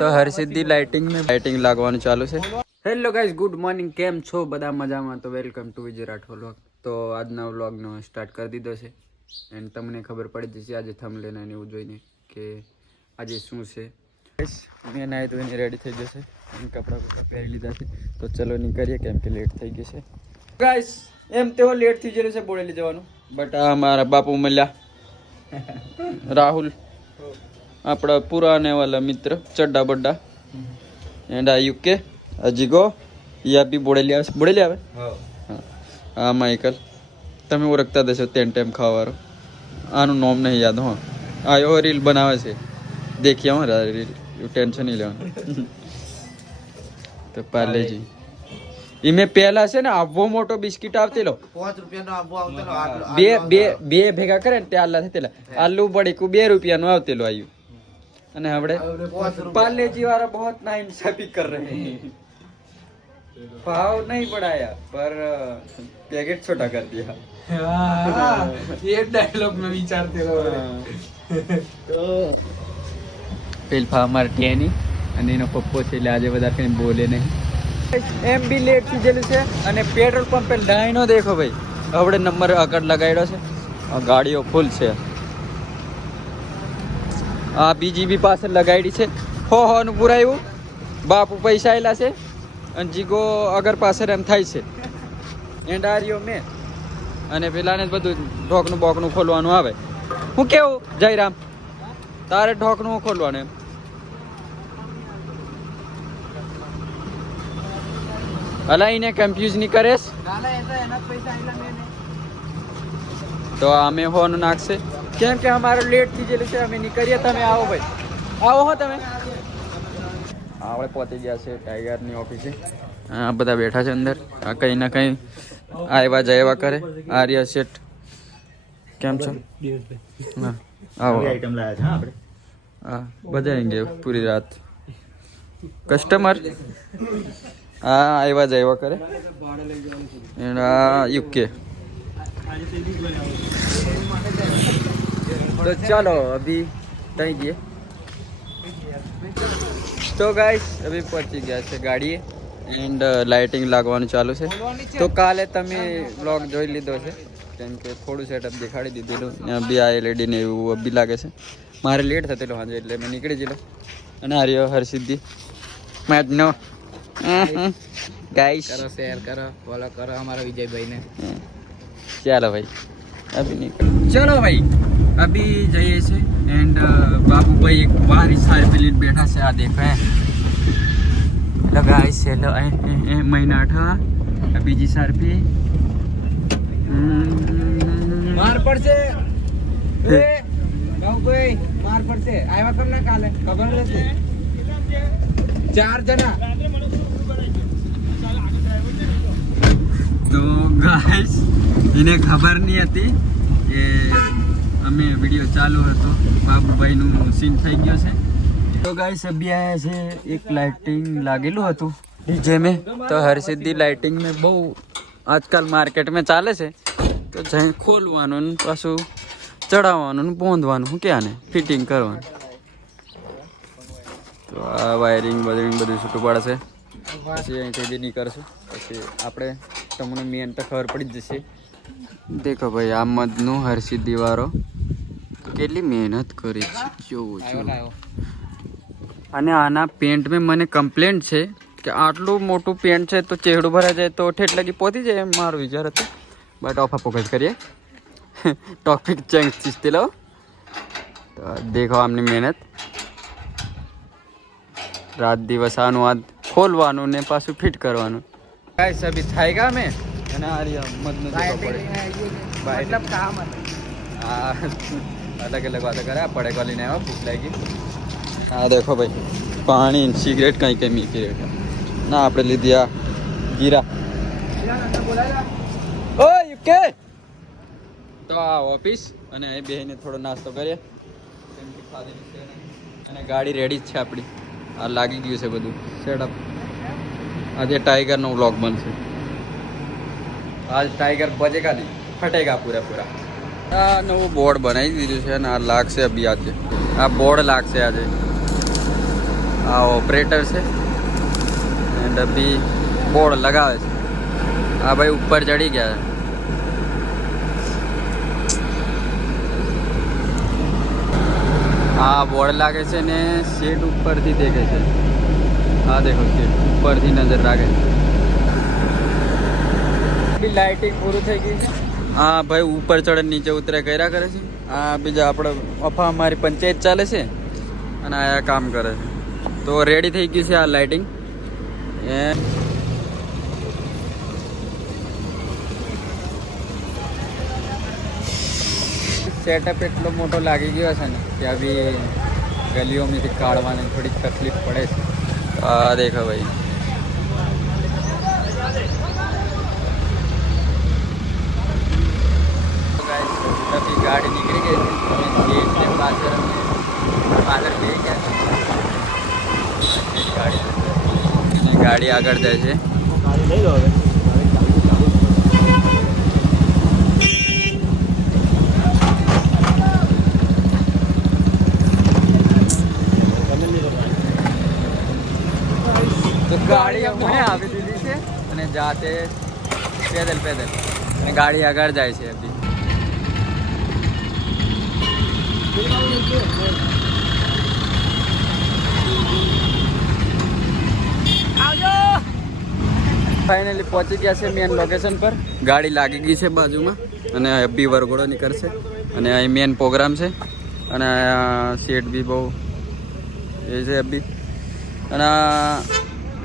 તો હરસિદ્ધિ લાઇટિંગ લાગવાનું ચાલુ છે. Hello guys, good morning. કેમ છો બધા? મજામાં? તો welcome to Vijay Rathod vlog. તો આજના વ્લોગનો સ્ટાર્ટ કરી દીધો છે એન્ડ તમને ખબર પડી જશે આજે થંબનેલ અને એવું જોઈને કે આજે શું છે. મેં નાહી ધોઈને રેડી થઈ જશે અને કપડાં પહેરી લીધા છે. તો ચલો નીકળીએ કેમ કે લેટ થઈ ગયું છે ગાઈઝ. એમ તેઓ લેટ થઈ ગયેલું છે બોડેલી જવાનું, બટ આ મારા બાપુ મળ્યા રાહુલ, આપણા પુરાને વાલા મિત્ર ચड्डा बड्डा એન્ડ આ યુકે અજીગો યા બી બોડેલી આવે. હા માઇકલ, તમે ઓળખતા દેશો તેન ટાઈમ ખાવાવાળો. આનું નામ નહીં યાદ. હો આયો રીલ બનાવે છે, દેખી આવો રીલ, ટેન્શન નહીં લેવાનું. તો પાર્લેજી એમાં પહેલા છે ને આવો મોટો બિસ્કિટ આવતેલો, 5 રૂપિયાનો આવો આવતેલો, બે ભેગા કરે ને તે આલ્લા થતેલા. આલુ બડીકું 2 રૂપિયાનું આવતેલું આવ્યું. અને હવે पार्ले-जी वाला बहुत नाइंसाफी कर रहे हैं. भाव नहीं बढ़ाया पर पैकेट छोटा कर दिया. ये डायलॉग में विचारते रहो. तो પેલફા અમારે ટેની અને એનો પપ્પો છે એટલે આજે બધા કંઈ બોલે નહીં. એમ બી લેટ થઈ ગયેલું છે અને પેટ્રોલ પંપે લાઈનો દેખો ભાઈ. હવે નંબર આગળ લગાડ્યો છે, ગાડીઓ ફૂલ છે. આ બીજી બી પાછળ લગાડી છે. હો નું પુરાયું, બાપુ પૈસા આવેલા છે અને જીગો અગર પાછળ એમ થાય છે. એન્ડ આર્યો મેં અને પેલાને બધું ઢોકનું બોકનું ખોલવાનું આવે. હું કેવું જયરામ, તારે ઢોકનું ખોલવાનું એમ. અલા એને કન્ફ્યુઝ નહીં કરેશ તો અમે હોન નાખશે કેમ કે અમારું લેટ થઈ ગયેલું છે. અમે નીકળીએ, તમે આવો ભાઈ, આવો હો તમે. આપણે પહોંચી ગયા છે ટાઈગરની ઓફિસે. આ બધા બેઠા છે અંદર. આ કંઈ ના કંઈ આવ્યા જવા કરે. આર્ય શેઠ કેમ છો? હા આવો. હા બજાએંગે પૂરી રાત. કસ્ટમર હા આવ્યા જવા કરે. એના યુકે. तो चलो अभी तय गए. तो गाइस अभी पहुंची गया છે ગાડીએ એન્ડ લાઇટિંગ લાગવાનું ચાલુ છે. તો કાલે તમે વ્લોગ જોઈ લીધો છે કેમ કે થોડું સેટઅપ દેખાડી દીધેલું. બી આ એલઈડી ને એવું બી લાગે છે. મારે લેટ થયેલો હાજે એટલે મેં નીકળી ગયેલો. અને આર્યો હરસિદ્ધિ મેડનો ગાઈસ કરો, શેર કરો, ફોલો કરો અમારા વિજયભાઈને. ચાલો ભાઈ अभी निकल. चलो भाई अभी जाइए से एंड बाबू भाई एक बार ही सारे पे बैठा से आ देख रहे हैं. हेलो गाइस, हेलो महीना था अभी जी सर पे मार पड़ से ए गाँव कोई मार पड़ से आया कब ना काले खबर रहते 4 जना. तो गाइस इन्हें खबर नहीं હતી કે અમે વિડીયો ચાલુ હતો. બાબુભાઈનું સીન થઈ ગયો છે. તો ગાઈસ અભી આયા છે એક લાઇટિંગ લાગેલું હતું ડીજે મેં. તો હરસિદ્ધિ લાઇટિંગ મેં બહુ આજકાલ માર્કેટમાં ચાલે છે. તો જઈ ખોલવાનું ને પાછું ચડાવવાનું ને બાંધવાનું, શું ક્યાં ને ફિટિંગ કરવાનું. તો આ વાયરિંગ બધું છૂટું પડે છે. પછી અહીંથી બી નીકળશું. પછી આપણે તમને મેન તો ખબર પડી જ જશે. દેખો ભાઈ આ મધનું હરસિદ્ધિ વાળો કેટલી મહેનત કરી છે જોવું છું. અને આના પેન્ટમાં મને કમ્પ્લેન્ટ છે કે આટલું મોટું પેન્ટ છે તો ચહેડું ભરાઈ જાય તો ઠેઠ લગી પહોંચી જાય એમ મારો વિચાર હતો. બટ ઓફ ફોકસ કરીએ, ટોપિક ચેન્જ ચીજતી લો. તો દેખો આમની મહેનત, રાત દિવસ આનું આ ખોલવાનું ને પાછું ફિટ કરવાનું. ગાઈસ અભી થાયગા મેં અને આર્યા મધનું મતલબ કામ હા અલગ અલગ વાતો કરે. પડે કોલીને આવ્યા, ભૂખ લાગી. હા દેખો ભાઈ પાણી સિગરેટ કંઈ કંઈ મીકી રહ્યા ના. આપણે લીધી આ ગીરા. ઓ યુકે તો આ ઓફિસ અને અહીં બેહીને થોડો નાસ્તો કરીએ કેમ કે ખાધેલું છે. અને ગાડી રેડી જ છે આપણી. આ લાગી ગયું છે બધું સેટઅપ. આજે ટાઈગરનો વ્લોગ બનશે. આજ ટાઈગર બજેગા નહીં, ફટેગા પૂરા. આ નવું બોર્ડ બનાવી દીધું છે અને આ લાગશે અભી આજે. આ બોર્ડ લાગશે આજે. આ ઓપરેટર છે એન્ડ અભી બોર્ડ લગાવે છે. આ ભાઈ ઉપર ચડી ગયા છે. આ બોર્ડ લાગે છે ને સીટ ઉપરથી દેખે છે. આ દેખો સીટ ઉપરથી નજર લાગે છે. લાઇટિંગ પૂરું થઈ ગઈ છે. હા ભાઈ ઉપર ચડે નીચે ઉતરે કર્યા કરે છે. આ બીજા આપણે અફા અમારી પંચાયત ચાલે છે અને આ કામ કરે છે. તો રેડી થઈ ગયું છે આ લાઇટિંગ. સેટઅપ એટલો મોટો લાગી ગયો છે ને કે અભી ગલીઓમાંથી કાઢવાની થોડીક તકલીફ પડે છે. આ દેખો ભાઈ અભી ગાડી નીકળી ગઈ છે. પાછળ લઈ ગયા ગાડી આગળ જાય છે. તો ગાડી અમને આવી દીધી છે અને જાતે પેદલ અને ગાડી આગળ જાય છે. અભી ફાઇનલી પહોંચી ગયા છે મેન લોકેશન પર. ગાડી લાગી ગઈ છે બાજુમાં અને અભી વરઘોડો નીકળશે અને અહીં મેન પ્રોગ્રામ છે અને સીટ બી બહુ એ છે અભી. અને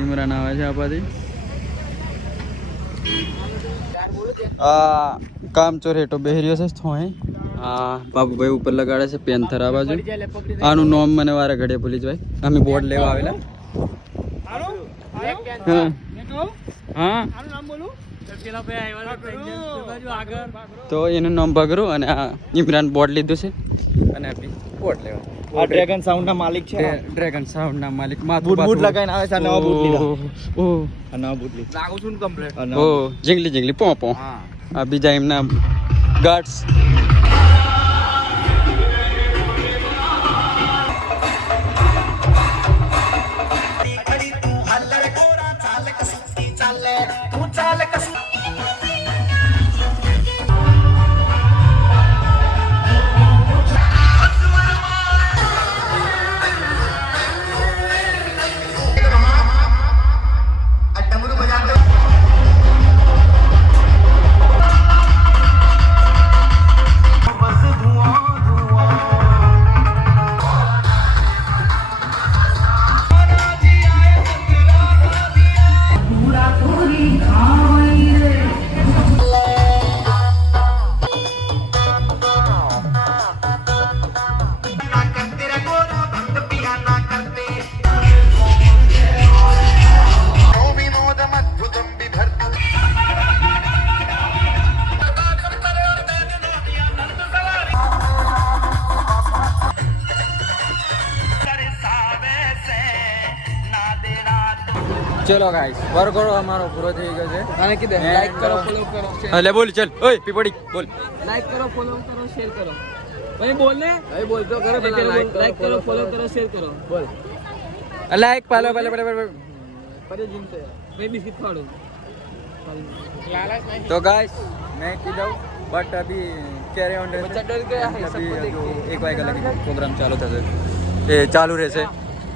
ઇમરાન આવે છે આપાથી. આ કામ ચોરેટો બેહર્યો છે થોય. હા બાબુભાઈ ઉપર લગાડે છે પેન્થર આ બાજુ. આનું નામ મને વારે ઘડીએ ભૂલી જવાય. અમે બોર્ડ લેવા આવેલા. હા તો એનું નામ ભગરું અને આ ઇમરાન બોર્ડ લીધું છે અને બોર્ડ લેવા. આ ડ્રેગન સાઉન્ડ ના માલિક છે. ડ્રેગન સાઉન્ડ ના માલિક બૂટ લગાઈને આવે છે. નવા બૂટ લીધા. ઓહ આ નવા બૂટ લીધા. લાગુ છું કમ્પ્લીટ. ઓહ જીંગલી પો. આ બીજા એમના ગાર્ડ્સ. ચલો ગાઈસ વરઘોડો અમારો પૂરો થઈ ગયો છે. અને કીધે લાઈક કરો, ફોલો કરો, શેર એટલે બોલ ચલ ઓય પીપડી બોલ. લાઈક કરો, ફોલો કરો, શેર કરો. ભાઈ બોલ ને. ભાઈ બોલ તો કરો. પેલા લાઈક કરો, ફોલો કરો, શેર કરો. બોલ. લાઈક પાલો પરે જીનતે मैं बिस्किट खाड़ू. तो गाइस मैं કીધું બટ અભી કેરે ઓન બચ્ચા ડર ગયા હે સબકો દેખ કે. 1 વાગ્યા લગી પ્રોગ્રામ ચાલુ થશે. એ ચાલુ રહેશે.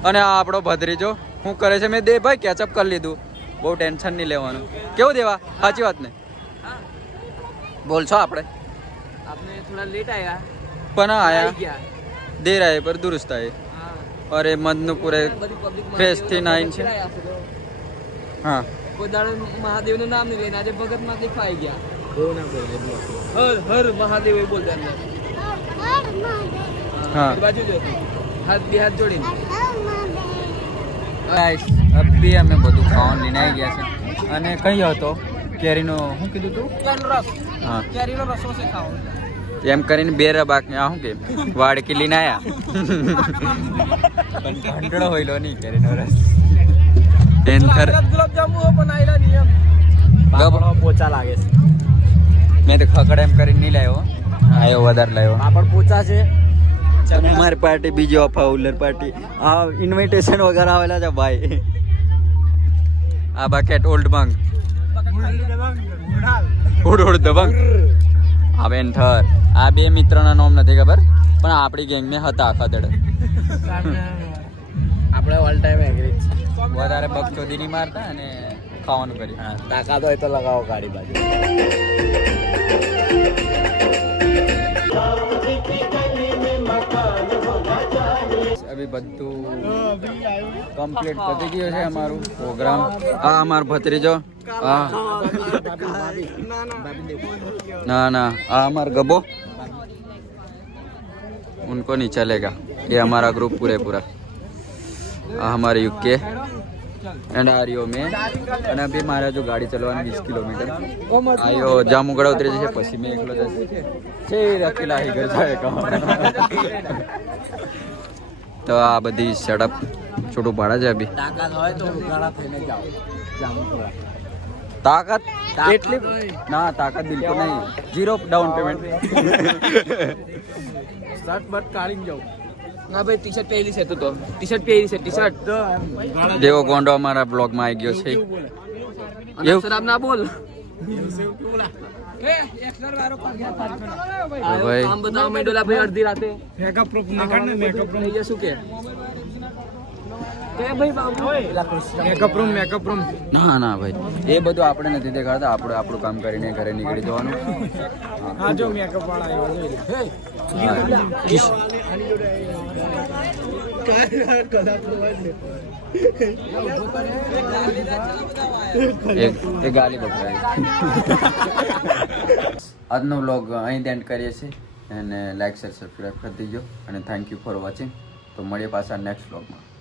અને આ આપણો ભદ્રીજો શું કરે છે મેં દે ભાઈ કેચઅપ કરી લીધું. બહુ ટેન્શન નહીં લેવાનું. કેવું દેવા સાચી વાત ને બોલ છો આપણે आपने थोड़ा लेट आया પણ આયા क्या देर आए पर दुरुस्त आए. और એ મનનું પૂરે ફ્રેશ થી નાઈન છે. હા કોઈ દાડો મહાદેવ નું નામ નહીં લેના. આજે ભગત માં દેખાઈ ગયા. હર હર મહાદેવ એ બોલતા અંદર. હા બાજુ જો હાથ બે હાથ જોડીને. ગાઈસ અભી અમે બધું ખાવાનું લઈને આવી ગયા છે. અને કઈ હતો કેરીનો શું કીધું તું? કેરીનો રસ. હા કેરીનો રસો છે ખાઓ. એમ કરીને બે રબાક ને શું કે વાડકી લઈને આયા. પણ ઘંટડો હોઈલો નહીં કેરીનો રસ. પેન્થર ગુલાબ જાંબુ બનાવેલા નિયમ પાપડો પોચા લાગે છે. મેં તો ખકડ એમ કરીને નહીં લાવ્યો. આયો વધારે લાવ્યો. પાપડ પોચા છે. અમારી પાર્ટી બીજી ઓફા ઉલર પાર્ટી આ ઇન્વિટેશન વગર આવેલા છે ભાઈ આ બકેટ ઓલ્ડ બંગ ઉડ દબંગ આ બેન થર આ બે મિત્રના નામ નથી ખબર પણ આપણી ગેંગ મેં હતા આખા દડે આપણે ઓલ ટાઈમ એગ્રી વધારે બકચોદી નહીં મારતા અને ખાવાનું કરી તાકાત હોય તો લગાવો ગાડી બાજુ અભી બધું કમ્પ્લીટ પતી ગયું છે અમારું પ્રોગ્રામ આ અમારો ભત્રીજો હા ના ના આ અમાર ગબો उनको नहीं चलेगा ये हमारा ग्रुप पूरा हमारे यूके एंड आरियो में અને અભી મારા જો ગાડી ચલાવવાની 20 કિલોમીટર આયો જામુગડા ઉતરે છે પછી મેં એકલો જશે છે રકીલા હી ઘર જાય કા તો આ બધી સેટઅપ છોટું પાડા છે અભી તાકાત હોય તો ઉઘાડા થઈને જાઓ જામુપુરા તાકાત એટલી ના તાકાત બિલકુલ નહીં 0 ડાઉન પેમેન્ટ શર્ટ બટ કાઢીને જાઓ ના ભાઈ ટી શર્ટ પહેરી છે તું તો ટી શર્ટ પહેરી છે ટી શર્ટ દેવો ગોંડો અમારા બ્લોગ માં આવી ગયો છે એવું શરાબ ના બોલ ભાઈ આમ બતાવો મેં ડોલા ભાઈ અડધી રાતે મેકઅપ પ્રૂફ નીકળ ને મેકઅપ પ્રૂફ થઈ જશું કે ભાઈ બાબુ મેકઅપ રૂમ ના ના ભાઈ એ બધું આપણે નથી દેખાડતા આપણે આપણું કામ કરીને ઘરે નીકળી જવાનું હા જો મેકઅપ વાળા આવ્યો એ ગાલી બકરાય આજનો વ્લોગ અહીં એન્ડ કરીએ છીએ અને લાઈક શેર સબસ્ક્રાઈબ કરી દીજો અને થેન્ક યુ ફોર વોચિંગ તો મળીએ પાછા નેક્સ્ટ વ્લોગમાં